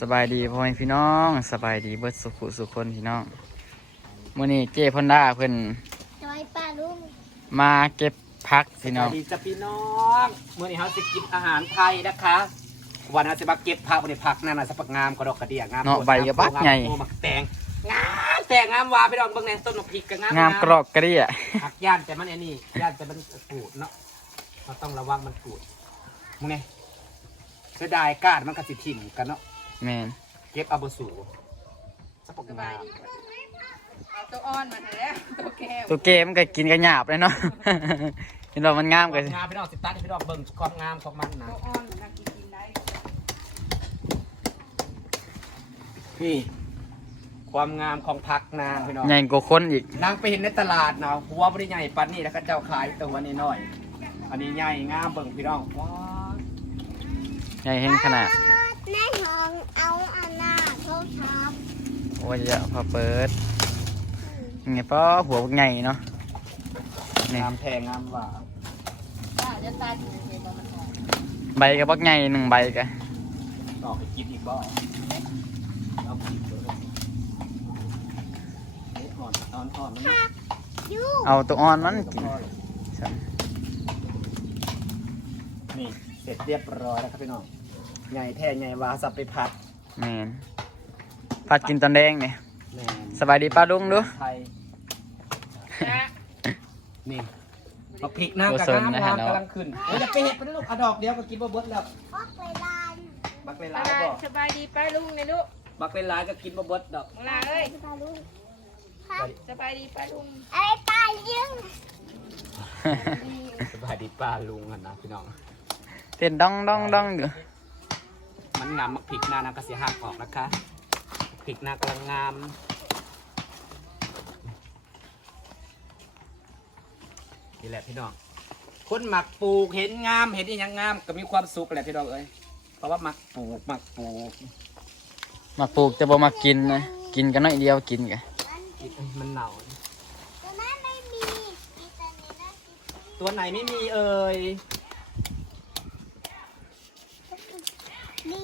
สบายดีพ่อแม่พี่น้องสบายดีเบิดสุขุสุขคนพี่น้องมื่อนี้เจ้พอนด้าเพิ่นจอยป้าลุงมาเก็บพักพี่น้องสวัสดีจ้ะพี่น้องเมื่อนี้เขาจะกินอาหารไทยนะคะ วันนี้จะมาเก็บผักวันนี้ผักนั่นน่ะสะปักงามกระดอกกระเดียงามเนาะใบกระบักใหญ่โอ้มักแตงงามแตงงามหวาพี่น้องเบิ่งในต้นมะพริกก็งามงามกรอกกระเดี่ยผักย่านแต่มันไอ้นี่ย่านแต่มันกูดเนาะเราต้องระวังมันกูดมึงไงเสียดายก้านมันกระสิถิ่มกันเนาะ แมนเก็บเอาบสูสะปักงามเอาตัวอ่อนมาแท้ตัวแก้วตัวเกมนก็กินกันหยาบเลยเนาะพี่น้องมันงามกันงามพี่น้องสิบตันพี่น้องเบิ่งความงามของมันนะตัวอ่อนมันกินกินได้นี่ ความงามของผักนางพี่น้อง ใหญ่กว่าคนอีก นางไปเห็นในตลาดนะหัวบริใหญ่ปันนี่แล้วก็เจ้าขายตัวนี้น้อยอันนี้ใหญ่งามเบิ่งพี่น้องว้าวใหญ่แห้งขนาดในห้อง เอาอันน่าโทษครับโอ้ยจะพอเปิดไงป้อหัวใหญ่เนาะนี่งามแพงงามหว่าถ้าจะตายอยู่ในเกมมันอ่อนใบกระบอกใหญ่หนึ่งใบกันต่อไปกินอีกบ่เอาไปกินเลยเอ๊ะอ่อนอ่อนอ่อนมันนะยูเอาตัวอ่อนมันกินใช่นี่เสร็จเรียบร้อยแล้วครับพี่น้อง ใหญ่แท้ใหญ่หวาสับไปผัดแมนผัดกินตอนแดงเนี่ยแม่นสบายดีป้าลุงดู ไทยนะนี่เอาพริกหน้ากับโอ้สนน้ำนะงาฮะมเนาะกำลังขึ้นเดี๋ยวจะไปเห็ดไปลูกเอาดอกเดียวก็กินบ่เบิดแล้วออกไปลานบักเลสลายบายบ่สบายดีป้าลุงเลยลูกบักเลลายก็กินบ่เบิดดอกมึงลาเอ้ยป้าลุงสบายดีป้าลุงไอ้ป้ายึงสบายดีป้าลุงอะนะพี่น้อง เต้นดองดองดองอยู่ มันงามมักพริกหน้านางกระเสียหักออกนะคะพริกหน้ากำลังงามนี่แหละพี่น้องคนหมักปลูกเห็นงามเห็นอีหยังงามก็มีความสุขแหละพี่น้องเอ้ยเพราะว่าหมักปลูกหมักปลูกมาปลูกจะบ่มากินนะกินกันน้อยเดียวกินกันมันหนาวตัวนั้นไม่มีมีแต่ในนั้นตัวไหนไม่มีเอ่ย มี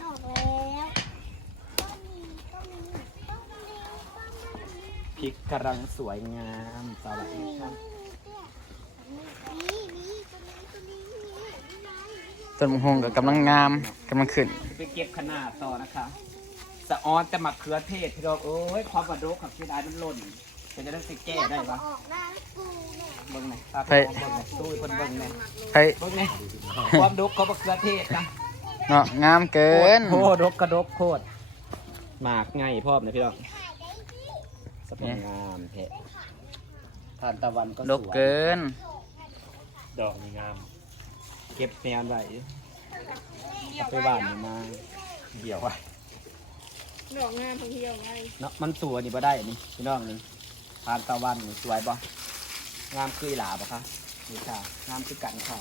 ออกแล้วก็มีก็มีก็มีก็มี พริกกำลังสวยงามสวัสดีครับนี่นี่ตัวนี้ตัวนี้นี่นายต้นมะฮงก็กำลังงามกำลังขึ้น ไปเก็บขนาดต่อนะคะ สะออนแต่มะเขือเทศพี่น้องเอ้ยความกระโดกขับที่ได้มันหล่นจะจะได้สิแก้ได้ปะออกหน้ากูเนี่ยเบิ่งไหนอยตาไปเบิ่งไหนอยตู้คนเบิ่งไหนอยใครเบิ่งไหนอยความดกของมะเขือเทศนะเนาะงามเกินโคตรดกกระดกโคตรหมากไงพ่อมนะพี่น้อง สวยงามแท้ทานตะวันก็สวยดกเกิน ดอกมีงาม เก็บแนวไว้เอาไปบ้านนี่มาเดี่ยวไว้ดอกงามเที่ยวไงเนาะมันสวยนี่บ่ได้นี่พี่น้องนี่ทานตะวันนี่สวยบ่งามคือหลาบ่คะนี่ค่ะงามคือกันค่ะ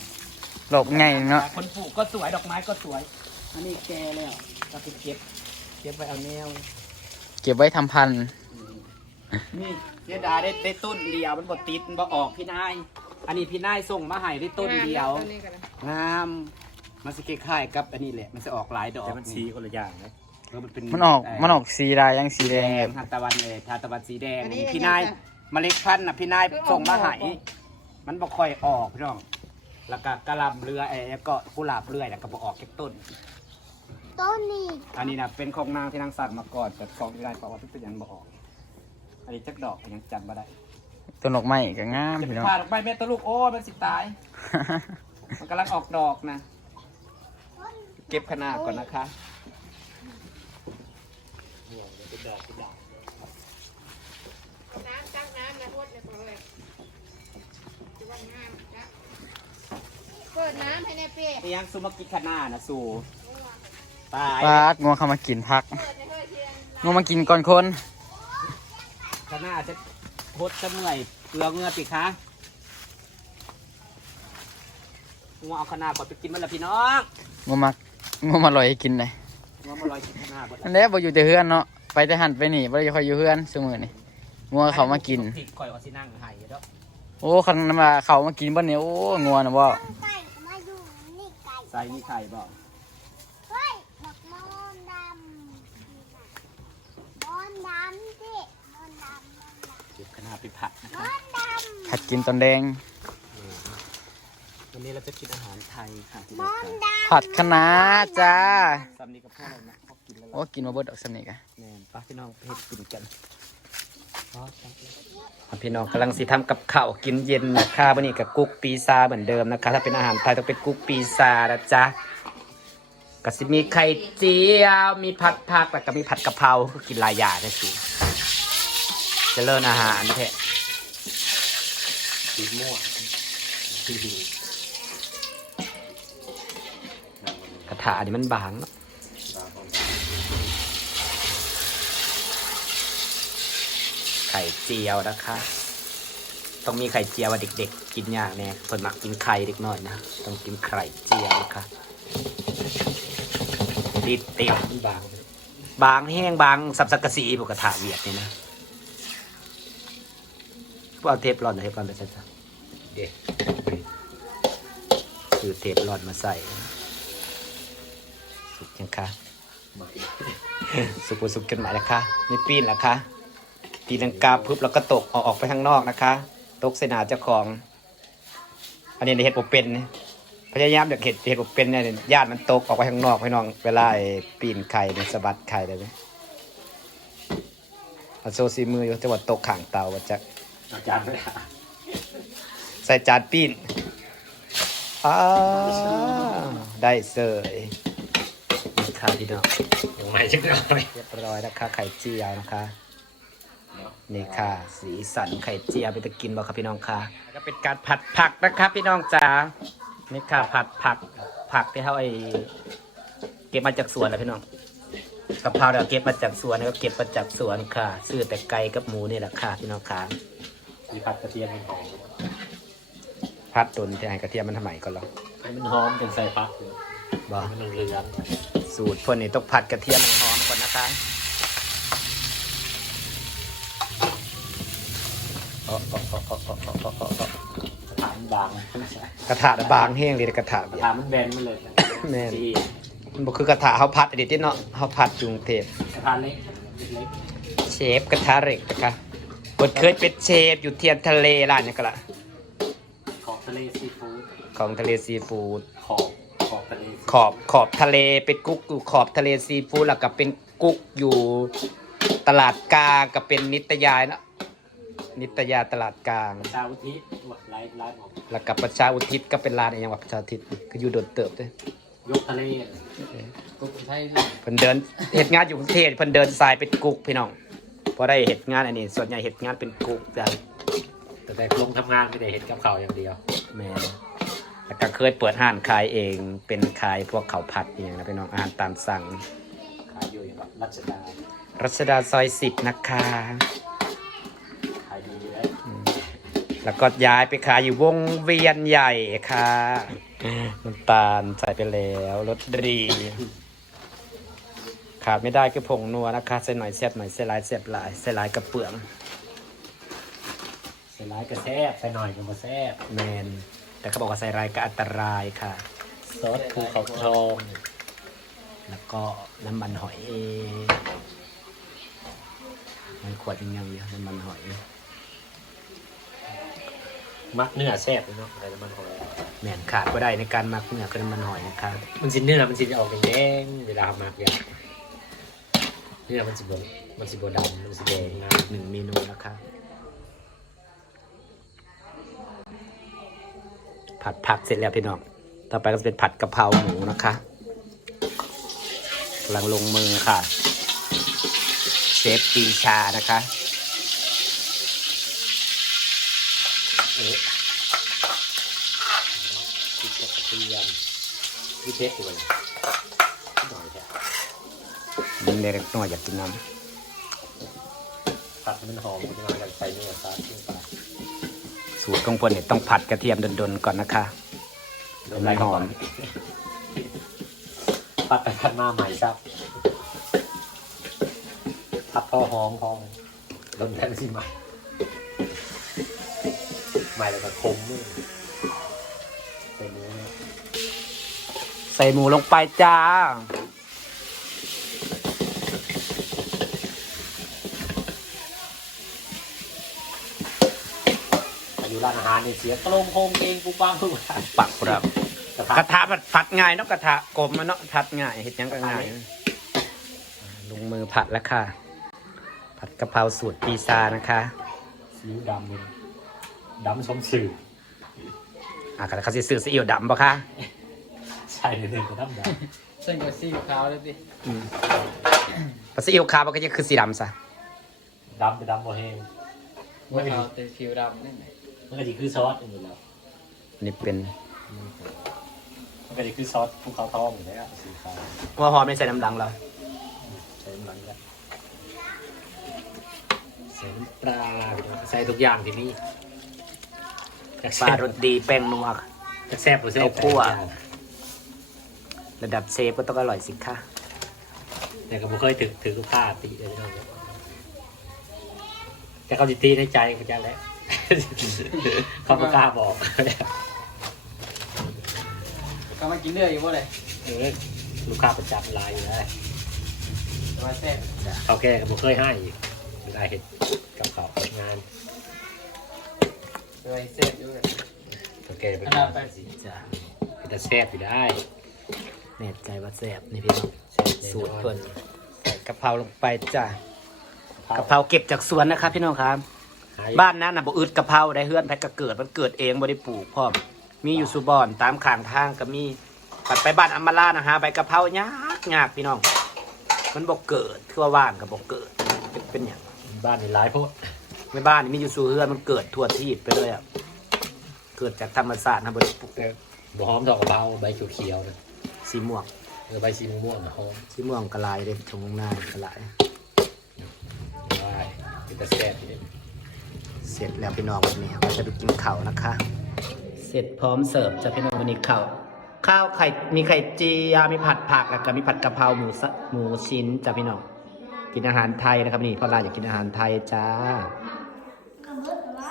ดอกใหญ่เนาะคนปลูกก็สวยดอกไม้ก็สวยอันนี้แกแล้วก็ไปเก็บ เก็บไว้เอาแนว เก็บไว้ทำพันธุ์ นี่เสียดายได้ได้ต้นเดียวมันบ่ติดมันบ่ออกพี่นาย อันนี้พี่นายส่งมาให้ได้ต้นเดียวตัวนี้กันนะงามมันสิคล้ายๆกับอันนี้แหละมันจะออกหลายดอกแต่มันสีคนละอย่างนะเออมันเป็นมันออกมันออกสีลายยังสีแดแดงงทานตะวันเลยทานตะวันสีแดงอันนี้พี่นายเมล็ดพันธุ์น่ะพี่นายส่งมาให้มันบ่ค่อยออกพี่น้อง แล้วก็กะหล่ำเรือไอ้แล้วก็กุหลาบเรือยแล้วก็บ่ออกแค่ต้น ต้นนี้อันนี้นะเป็นของนางที่นางสั่งมาก่อนแต่ของที่นายบอกว่าเป็นหยังบ่ออก อันนี้จักดอกก็ยังจำบ่ได้ต้นดอกไม้ก็งามจะไปพี่น้องพาดอกไม้แม่ตะลูกโอ้ยมันสิตาย มันกำลังออกดอกนะ เก็บขนาดก่อนนะคะน้ำตั้งน้ำนะพดในของเลยจะว่างามนะเปิดน้ำให้แน่เป้นี่ยังซูมากิขนาดนะสูตายปาดงัวเข้ามากินพักเปิดในเฮ้ยเทียนงัวมากินก่อนคน ขนาดจะพดจะเมื่อยเปลือกเงือปิคะงัวเอาขนาดก่อนไปกินมันละพี่น้องงัวมางัวมาลอยให้กินเลยงัวมาลอยกินขนาดก่อนนั่นแหละบ่อยู่แต่เฮือนเนาะไปแต่หันไปนี่บ่ได้ค่อยอยู่เฮือนซุมื้อนี่งัวเขามากินผิดข่อยว่าสินั่งให้เด้อโอ้คันมาเขามากินบ่เนี่ยโอ้งัวน่ะบ่ต้นไก่มาอยู่นี่ไก่ใส่มีไข่บ่ เฮ้ยบักมอนดำ เก็บคณะไปผัดนะคะผัดกินตอนแดง วันนี้เราจะกินอาหารไทยค่ะที่มเราอนจะดาผัดคะน้าจ้าซ้ำนี้กับพ่อเรานะพอกินแล้วโอ้กินมาเบิดดอกสนิกอะแม่นป้าพี่น้องเพชรกินกันพี่น้องกำลังสิทำกับข้าวกินเย็นนะคะวันนี้กับกุ๊กปีซาเหมือนเดิมนะคะ ถ้าเป็นอาหารไทยต้องเป็นกุ๊กปีซานะจ๊ะก็สิมีไข่เจียวมีผัดผักแล้วก็มีผัดกะเพราก็กินหลายอย่างนะสิเจะเลิญอาหารแท้สีม่วงกระถาอันนี้มันบางเนาะไข่เจียวนะคะ ต้องมีไข่เจียวอะเด็ก ๆ กินยากแน่เพิ่นมักกินไข่เด็กน้อยนะ ต้องกินไข่เจียวนะคะติดเตียวบาง บางแห้งบางสับสักกะสีปกระถาเวียดนี่นะพวก เอาเทปร้อนเอาเทปร้อนไปใส่ซะเด็กคือเทปร้อนมาใส่ สุกยังคะสุกบ่สุกกันไหมนะคะนี่ปีนแล้วคะตีลังกาปุ๊บแล้วก็ตกเอาออกไปข้างนอกนะคะ ตกเสนาเจ้าของ อันนี้ในเห็ดบเป็นนี่พยายามอยากเห็ดเห็ดบเป็นเนี่ยญาติมันตกออกไปข้างนอกพี่น้อง เวลาไอ้ปีนไข่เนี่ยสะบัดไข่ได้ไหมเอาโซซีมืออยู่จังหวัดตกข่างเตาว่าจะ อาจารย์ไม่ได้ใส่จานปีนอ้าได้เสยนี่ค่ะพี่น้องยังไม่ชักหน่อยเรียบร้อยนะคะ ไข่เจียวนะคะนี่ค่ะ สีสันไข่เจียวไปตะกินบ่ครับพี่น้องค่ะแล้วก็เป็นการผัดผักนะครับพี่น้องจ๋านี่ค่ะผัดผักผักที่เขาไอเก็บมาจากสวนนะพี่น้องกะเพราเดี๋ยวเก็บมาจากสวนแล้วก็เก็บมาจากสวนค่ะ ซื้อแต่ไก่กับหมูนี่แหละค่ะพี่น้องค่ะ มีผัดกระเทียมมันหอมผัดตุนที่ให้กระเทียมมันทำไมก่อนเหรอให้มันหอมจนใส่ปักเลยบ่มันเหลืองสูตรพวกนี้ต้องผัดกระเทียมให้หอมก่อนนะคะโอ้โอ้โอ้โอ้โอ้โอ้โอ้โอ้โอ้ถามบางกระถาน่ะบางแห้งเลยกระถาเบียดถามมันแบนมาเลยแม่นจีมันบอกคือกระถาเขาผัดอดีตเนาะเขาผัดจุงเทพกระทานเล็กเล็กเชฟกระทะเหล็กนะคะ บดเคยเป็นเชฟอยู่เทียนทะเลร้านนี้ก็ละขอบทะเลซีฟู้ดของทะเลซีฟู้ด ขอบขอบทะเลขอบขอบทะเลเป็นกุ๊กอยู่ขอบทะเลซีฟู้ดแล้วก็เป็นกุ๊กอยู่ตลาดกลางกับเป็นนิตยาเนาะนิตยาตลาดกลาง ชาวุฒิหมดไลฟ์ไลฟ์ออกแล้วกับประชาอุทิศก็เป็นร้านอะไรอย่างว่าประชาอุทิศก็อยู่โดนเติบด้วยยกทะเลกุ๊กไทยเพิ่นเดินเหตุงานอยู่กรุงเทพเพิ่นเดินสายเป็นกุ๊กพี่น้อง พอได้เหตุงานอันนี้ ส่วนใหญ่เหตุงานเป็นกุ๊กจ้ะแต่แต่ลงทำงานไม่ได้เห็นกับเขาวอย่างเดียว แม่นแล้วก็เคยเปิดห้านขายเองเป็นขายพวกข้าวผัดอหย่างนะพี่น้องอาหารตามสั่ง ขายอยู่อย่างรัชดารัชดาซอยสิบนะคะ ขายดีเลยแล้วก็ย้ายไปขายอยู่วงเวียนใหญ่ค่ะน้ำตาลใส่ไปแล้วรสดี ขาดไม่ได้คือผงนัวนะคะใส่หน่อยแซ่บหน่อยใส่หลายแซ่บหลายใส่หลายกระเปืองใส่ร้ายกระแซบใส่หน่อยก็มาแซบแมนแต่เขาบอกว่าใส่หลายก็อันตรายค่ะซอสภูเขาทองแล้วก็น้ำมันหอยมันขวดยังยังอยู่น้ำมันหอยมักเนื้อแซบเลยเนาะอะไรน้ำมันหอยแมนขาดก็ได้ในการหมักเนื้อคือน้ำมันหอยนะคะมันสิเนื้อมันสิออกแดงๆเวลาหมักอย่าง เนื้อมันสิบมันสิบดำมันสิแดงนะหนึ่งเมนูนะคะผัดผักเสร็จแล้วพี่น้องต่อไปก็จะเป็นผัดกะเพราหมูนะคะกำลังลงมือค่ะเชฟปีชานะคะเอ๊ะพริกกระเทียมพี่เพชรดีกว่าหน่อย ยิงเล็กน้อยอยากกินน้ผัดให้มันหอมขึ้นมากันใส่เนื้อซอสลงไปำสูตรของคนเนี่ยต้องผัดกระเทียมดนๆก่อนนะคะเดี๋ยวไล่หอม ผัดไปผัดมาใหม่ครับผัดพอหอมพอลดแรงสิใหม่ใหม่แล้วก็คมมือใส่เนื้อเนี่ยใส่หมูลงไปจ้า ผ อยู่ ร้านอาหารเนี่ยเสียงกระโลงโคงเองปุ๊บปังปุ๊บปังปักครับกระกระทะทะผัดผัดง่ายเนาะกระทะกลมมันเนาะผัดง่ายเห็ดหยังก็ง่ายลงมือผัดแล้วค่ะ ผัดกะเพราสูตรปีซานะคะซีอิ๊วดำเนี่ยดำสมสื่ออะกระเขาสิซื้อซีอิ๊วดำปะคะใช่เลยกระดำดเส้นกับซีขาวเลยพี่อืมแต่ซีอิ๊วขาวมันก็จะคือสีดำซะำดำไปดำบ่แห้งว่าขาวแต่ผิวดำนี่ไหน มันก็จะคือซอสอยู่แล้วอันนี่เป็นมันก็จะคือซอสภูเขาทองอยู่แล้วสีขาวว่าหอมไม่ใส่น้ำดังเราใส่น้ำมันแล้วใส่น้ำปลาใส่ทุกอย่างที่นี่จากปลาแซ่บรสดีแป้งนัวจากแซ่บหรือแซ่บเอาคั่วระดับเชฟก็ต้องอร่อยสิคะแต่ก็ไม่เคยถึงถือลูกค้าตีเลยพี่น้องแต่เขาจิตีในใจเขาจะแล้ว เขาไม่กล้าบอกก็มากินเรื่อยอยู่ว่าเลยเออลูกค้าประจำรายอยู่แล้วว่าแซ่บเขาแก่ก็บ่เคยให้อีกเวลาเห็นกับเขางานเลยแซ่บอยู่เลยเขาแก่เป็นขนาดไปสิจ้ะเป็นแต่แซ่บอยู่ได้แน่ใจว่าแซ่บนี่พี่น้องแซ่บแน่นอนสูตรเพิ่นใส่กะเพราลงไปจ้ะกะเพราเก็บจากสวนนะครับพี่น้องครับหา บ้านนั้นน่ะบ่อึดกะเพราได้เฮือนแพ็กก็เกิดมันเกิดเองบ่ได้ปลูกพร้อมมีอยู่สุบอนตามข้างทางก็มีปัดไปบ้านอัมมาลานะฮะใบกะเพรายากยากพี่น้อง มันบ่เกิดคือว่าว่านก็บ่เกิดเป็นเป็นหยังบ้านนี่หลายโพดในบ้านนี่มีอยู่สู่เฮือนมันเกิดทั่วที่ไปเลยอะเกิดจากธรรมชาตินะบ่ได้ปลูกบ่หอมดอกกระเพราใบเขียวๆนะสีม่วงเออใบสีม่วงๆนะหอมสีม่วงกระลายเด้ชงหน้ากระลายได้เป็นแต่แซ่บอยู่เนี่ย เสร็จแล้วพี่น้องวันนี้เราจะไปกินข้าวนะคะ เสร็จพร้อมเสิร์ฟจะพี่น้องวันนี้ข้าวข้าวไข่มีไข่เจียวมีผัดผักแล้วก็มีผัดกะเพราหมูสะหมูชิ้นจ้ะพี่น้องกินอาหารไทยนะครับนี่พ่อลาอยากกินอาหารไทยจ้า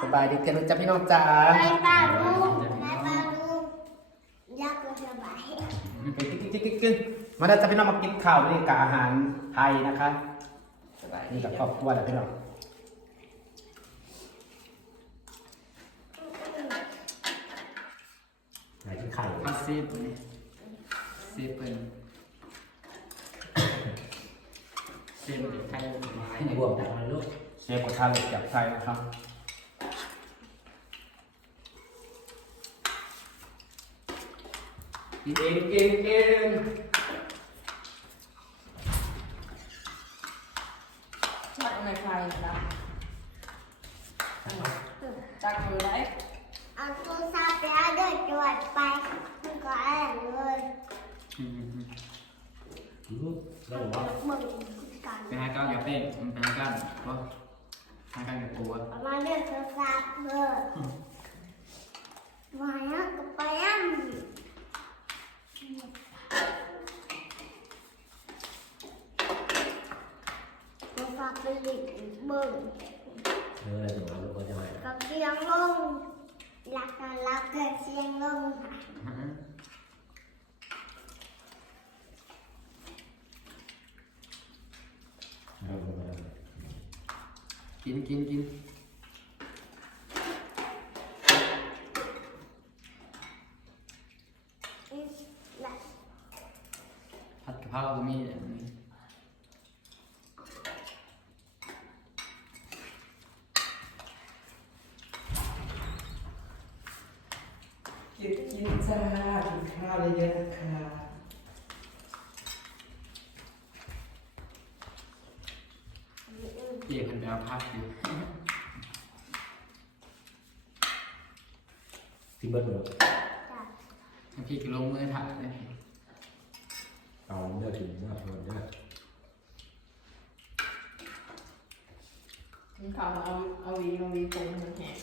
สบายดีเทนุจ้าพี่น้องจ้าบายบายลูกบายบายลูกรักก็สบายมาเด้อจ้าพี่น้องมากินข้าวนี่กับอาหารไทยนะคะนี่กับครอบครัวแหละพี่น้อง ไหนที่ไข่มาซีบนี่ซีบเป็นซีบเป็นไทยไม้ให้บวมแต่มันลูกเชฟกระทะเหล็กจากไทยนะครับกินเองกินเอง ชักในไฟนะจักมือไหน เอาโทรศัพท์ไปเอาเดินจวดไปมันก็อ่านเลย ลูกแล้วบอกว่ามึงกันไปหาก้าวกับเป้งไปหาก้าวว่าหาก้าวกับปูอะเอามาเดินโทรศัพท์เลยมาอะก็ไปอะโทรศัพท์ไปหลิบเบิ่งเออหนูลูกก็จะมาก็เสียงลงหลักการรับเกิดเสียงลงค่ะ กินกินกินผัดกะเพราก็มีอันนี้กินกินจ้ากินข้าวเยอะๆนะคะ เกี่ยคนไปเอาผักอยู่ที่เบิ้ลหมดจ้ะบางทีก็ลงมือถ่ายเลยเอาเนื้อถึงเนื้อเนื้อเขาเอาเอาวีเอาวีปรุงมันแห้ง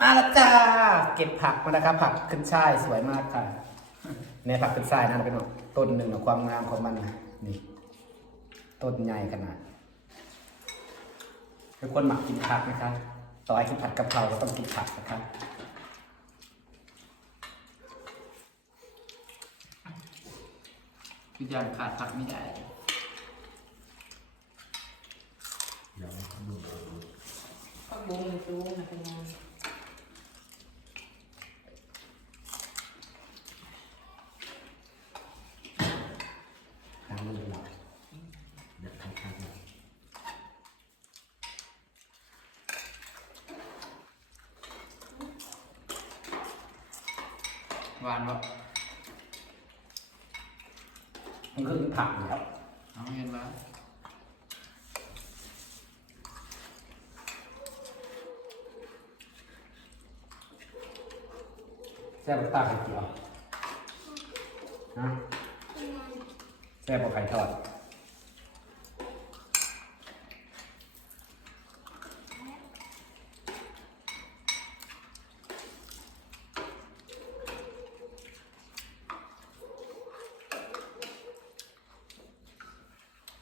มาแล้วจ้าเก็บผักมานะครับ ผักขึ้นช่ายสวยมากค่ะในผักขึ้นช่ายนั่นเป็นต้นหนึ่งของความงามของมันนะ นี่ต้นใหญ่ขนาดเป็นคนหมักกินผักนะครับต่อให้กินผัดกะเพราก็ต้องกินผักนะครับทุกอย่างขาดผักไม่ได้เดี๋ยวดูบุ้งมันจู้มันเป็นงาน ทางมือหลับเด็กทางทาง หวานบ่มันคือผักแล้วเอาเห็นบ่แซ่บตาไข่เจียวฮะแซ่บกว่าไข่ทอด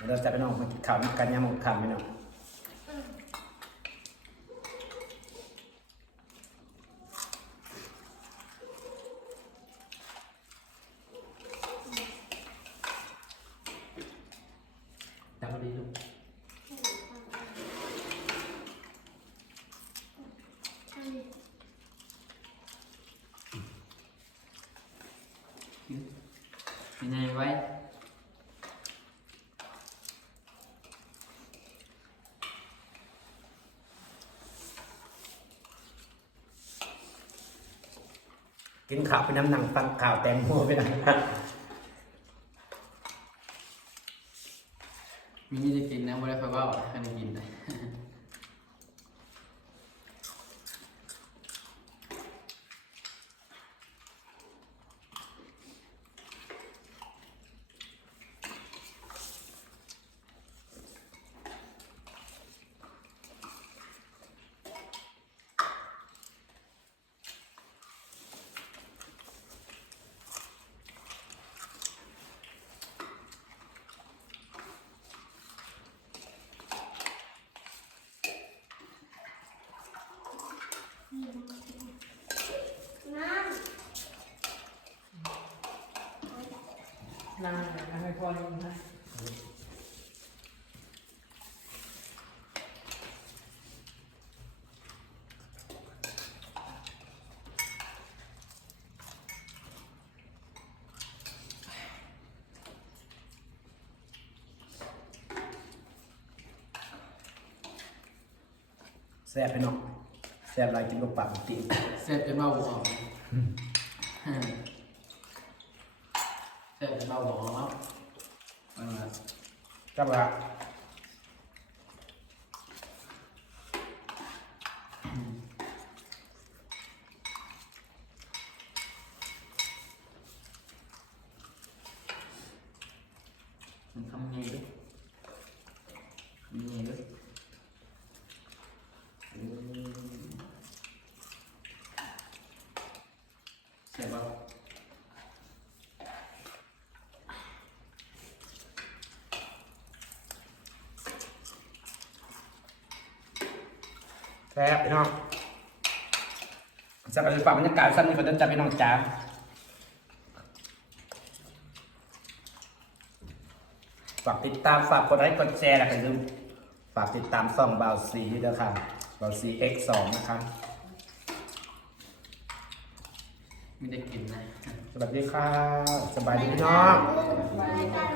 เราจะไปน้องมากินข้าวนักกันยามหมดคำไหน้อง จับมาดีลูก เป็นไงไว้ กินข้าวไปน้ำหนังฟังข่าวแตงโมไปนะ มีนี่จะกินนะบ่ได้ค่อยเว้าคันได้กินนะ นานนะไม่พอเลยนะแซ่บไปเนาะแซ่บอะไรกินกับปากติแซ่บจนเว้าบ่ออก แซ่บจนเว้าบ่ออกเนาะเออจับละมันทำไงดิมีไงดิแซ่บบ่ แซ่บไปเนาะจะไปฝากบรรยากาศสั้นนี้ก่อนเดินจับไปน้องจ๋าฝากติดตามฝากกดไลค์กดแชร์แล้วกันลืมฝากติดตามซ่องบาวซีด้วยครับบาวซี X2 นะครับมีได้กินนะสวัสดีครับสบายดีพี่น้องไปกันลู